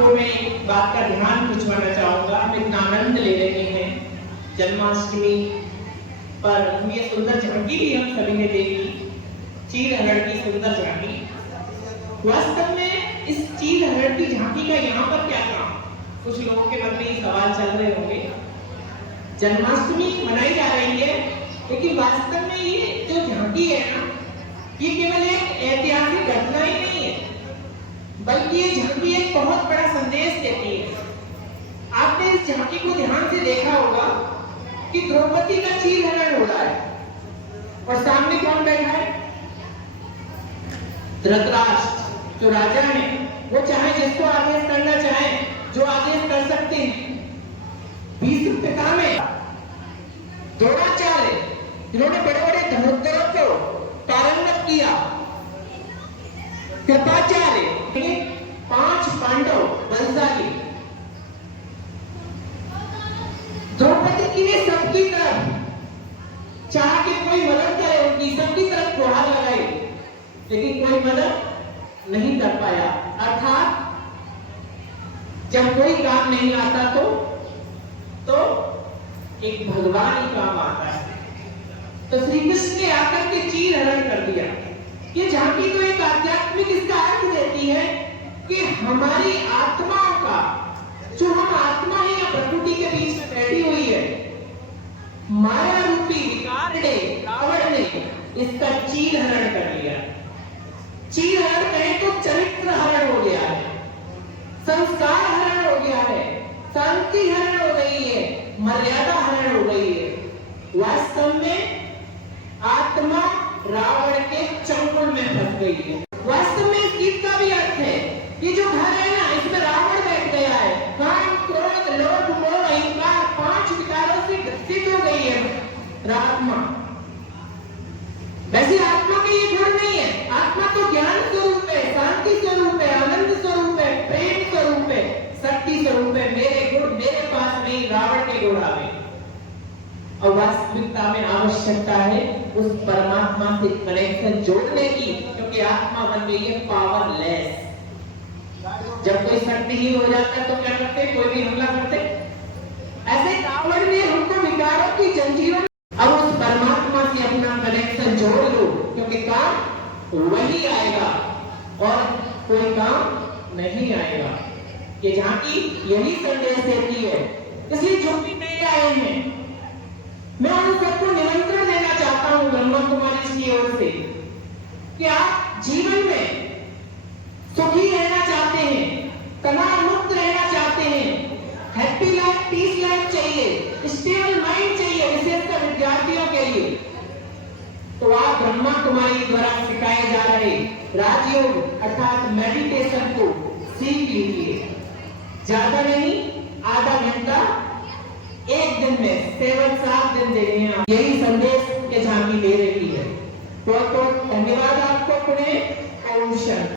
आपको मैं एक बात का ध्यान पूछवाना चाहूंगा। हम इतना आनंद ले रहे हैं जन्माष्टमी पर, ये सुंदर झांकी भी हम सभी ने देखी, चीरहरण की सुंदर झांकी। वास्तव में इस चीरहरण की झांकी का यहाँ पर क्या काम? कुछ लोगों के मन में ये सवाल चल रहे होंगे। जन्माष्टमी मनाई जा रही है, लेकिन वास्तव में ये जो झांकी है ना, ये केवल एक ऐतिहासिक घटना ही नहीं है, बल्कि ये झांकी एक बहुत बड़ा संदेश देती है। आपने इस झांकी को ध्यान से देखा होगा कि द्रौपदी का चीरहरण हो रहा है और सामने कौन बैठा है? धृतराष्ट्र जो राजा है, वो चाहे जिसको आदेश करना चाहे, जो आदेश कर सकते हैं। भीष्म पितामह, द्रोणाचार्य, जिन्होंने बड़े बड़े धनुर्धरों को पारंगत किया, कृपाचार्य, 5 पांडव बलशाली, द्रौपदी की ने सबकी तरफ चाह के कोई मदद करे, उनकी सबकी तरफ गुहार लगाई, लेकिन कोई मदद नहीं कर पाया। अर्थात जब कोई काम नहीं आता तो एक भगवान ही काम आता है। तो श्री कृष्ण ने आकर के चीरहरण कर दिया। ये झांकी तो एक आध्यात्मिक इसका अर्थ देती है कि हमारी आत्माओं का, जो हम आत्मा है या प्रकृति के बीच में बैठी हुई है, माया रूपी विकार ने, रावण ने इसका चीरहरण कर लिया। चीरहरण कहें तो चरित्र हरण हो गया है, संस्कार हरण हो गया है, शांति हरण हो गई है, मर्यादा हरण हो गई है। वास्तव में आत्मा रावण के चंगुल में फंस गई है। वास्तव में इस गीत का भी अर्थ है, ये जो घर है ना, इसमें रावण बैठ गया है। काम, क्रोध, लोभ, मोह, अहंकार, 5 विकारों से ग्रसित हो गई है आत्मा। वैसे आत्मा के ये गुण नहीं है। आत्मा तो ज्ञान स्वरूप है, शांति स्वरूप है, आनंद स्वरूप है, प्रेम स्वरूप है, शक्ति स्वरूप है। मेरे गुण मेरे पास नहीं, रावण के गुण आ गए। और वास्तविकता में आवश्यकता है उस परमात्मा से कनेक्शन जोड़ने की, क्योंकि आत्मा बन गई है पावरलेस। जब कोई शक्तिहीन हो जाता है तो क्या करते? कोई भी हमला करते। ऐसे रावण ने हमको विकारों की जंजीरों, अब उस परमात्मा से अपना कनेक्शन जोड़ लो, क्योंकि काम वही आएगा और कोई काम नहीं आएगा। ये झांकी यही संदेश देती है। इसलिए जो भी नए आए हैं, मैं उन सबको निमंत्रण देना चाहता हूं ब्रह्मा कुमारी की ओर से कि आप जीवन में सुखी रहना चाहते हैं, तनाव मुक्त रहना चाहते हैं, हैप्पी लाइफ, पीस लाइफ चाहिए, स्टेबल माइंड चाहिए, विशेषकर विद्यार्थियों के लिए, तो आप ब्रह्मा कुमारी द्वारा सिखाए जा रहे राजयोग अर्थात मेडिटेशन को सीख लीजिए। ज्यादा नहीं, आधा घंटा एक दिन में 7 दिन देने हैं। यही संदेश ये झांकी दे रही है। बहुत बहुत धन्यवाद आपको। पुणे ओम शांति।